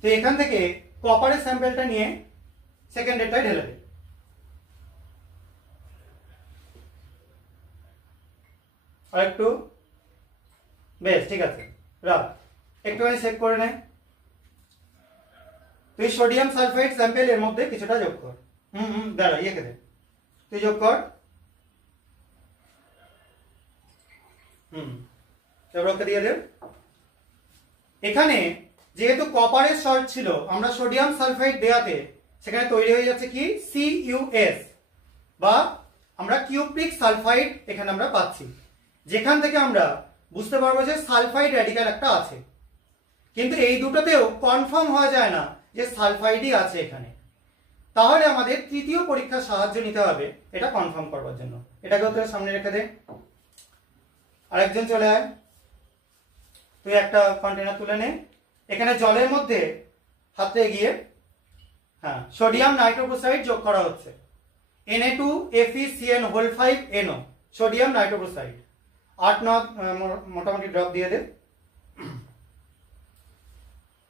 তো এখান থেকে কপারের স্যাম্পেলটা নিয়ে সেকেন্ডেরটায় ঢেলে দেবে। আর একটু, বেশ, ঠিক আছে, রাখ, একটুখানি চেক করে নেয়। তুই সোডিয়াম সালফাইড স্যাম্পেল এর মধ্যে কিছুটা যোগ কর। দাঁড়া, ইয়ে দে, তুই যোগ কর। এবার ওকে দিয়ে দে। এখানে যেহেতু কপারের সল্ট ছিল, আমরা সোডিয়াম সালফাইড দেওয়াতে সেখানে তৈরি হয়ে যাচ্ছে কি CuS, বা আমরা কিউপ্রিক সালফাইড এখানে আমরা পাচ্ছি, যেখান থেকে আমরা বুঝতে পারবো যে সালফাইড র্যাডিক্যাল একটা আছে। কিন্তু এই দুটোতেও কনফার্ম হওয়া যায় না যে সালফাইডই আছে এখানে। তাহলে আমাদের তৃতীয় পরীক্ষার সাহায্য নিতে হবে এটা কনফার্ম করবার জন্য। এটাকেও তোর সামনে রেখে দে। আরেকজন চলে আয়, তুই একটা কন্টেনার তুলে নে। এখানে জলের মধ্যে হাতে এগিয়ে, হ্যাঁ, সোডিয়াম নাইট্রোক্লোরাইড যোগ করা হচ্ছে, Na2FeCN5NO, সোডিয়াম নাইট্রোক্লোরাইড 8-9 মোটামুটি ড্রপ দিয়ে দে।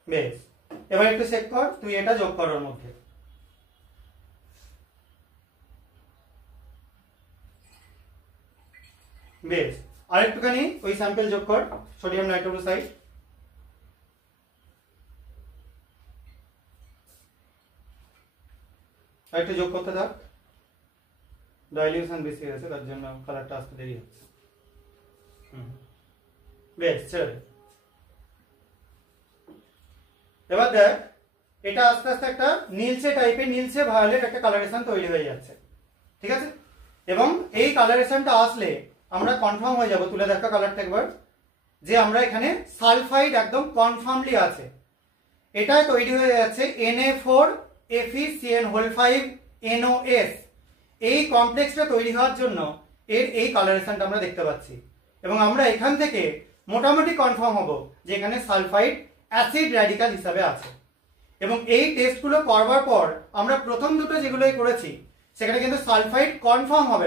বেশ, এবার একটু চেক কর, তুই এটা যোগ কর ওর মধ্যে। বেশ, আর একটুখানি ওই স্যাম্পল যোগ কর, সোডিয়াম নাইট্রোক্লোরাইড। আর একটু যোগ করতে থাক, ডাইলিউশন বেশি হয়েছে তার জন্য কালারটা আসতে দেরি হচ্ছে। বেশ, চল। এবার দেখ, এটা আস্তে আস্তে একটা নীলচে টাইপের, নীলচে ভায়োলেট একটা কালারেশন তৈরি হয়ে যাচ্ছে, ঠিক আছে? এবং এই কালারেশনটা আসলে আমরা কনফার্ম হয়ে যাব, তুলে দেখা কালারটা একবার, যে আমরা এখানে সালফাইড একদম কনফার্মলি আছে। এটা তৈরি হয়ে যাচ্ছে Na4FeCN5NOS। এই কমপ্লেক্সটা তৈরি হওয়ার জন্য এর এই কালারেশনটা আমরা দেখতে পাচ্ছি, এবং আমরা এখান থেকে মোটামুটি কনফার্ম হব যে এখানে সালফাইড অ্যাসিড র্যাডিক্যাল হিসাবে আছে। এবং এই টেস্টগুলো করবার পর আমরা প্রথম দুটো যেগুলোই করেছি সেখানে কিন্তু সালফাইড কনফার্ম হবে না,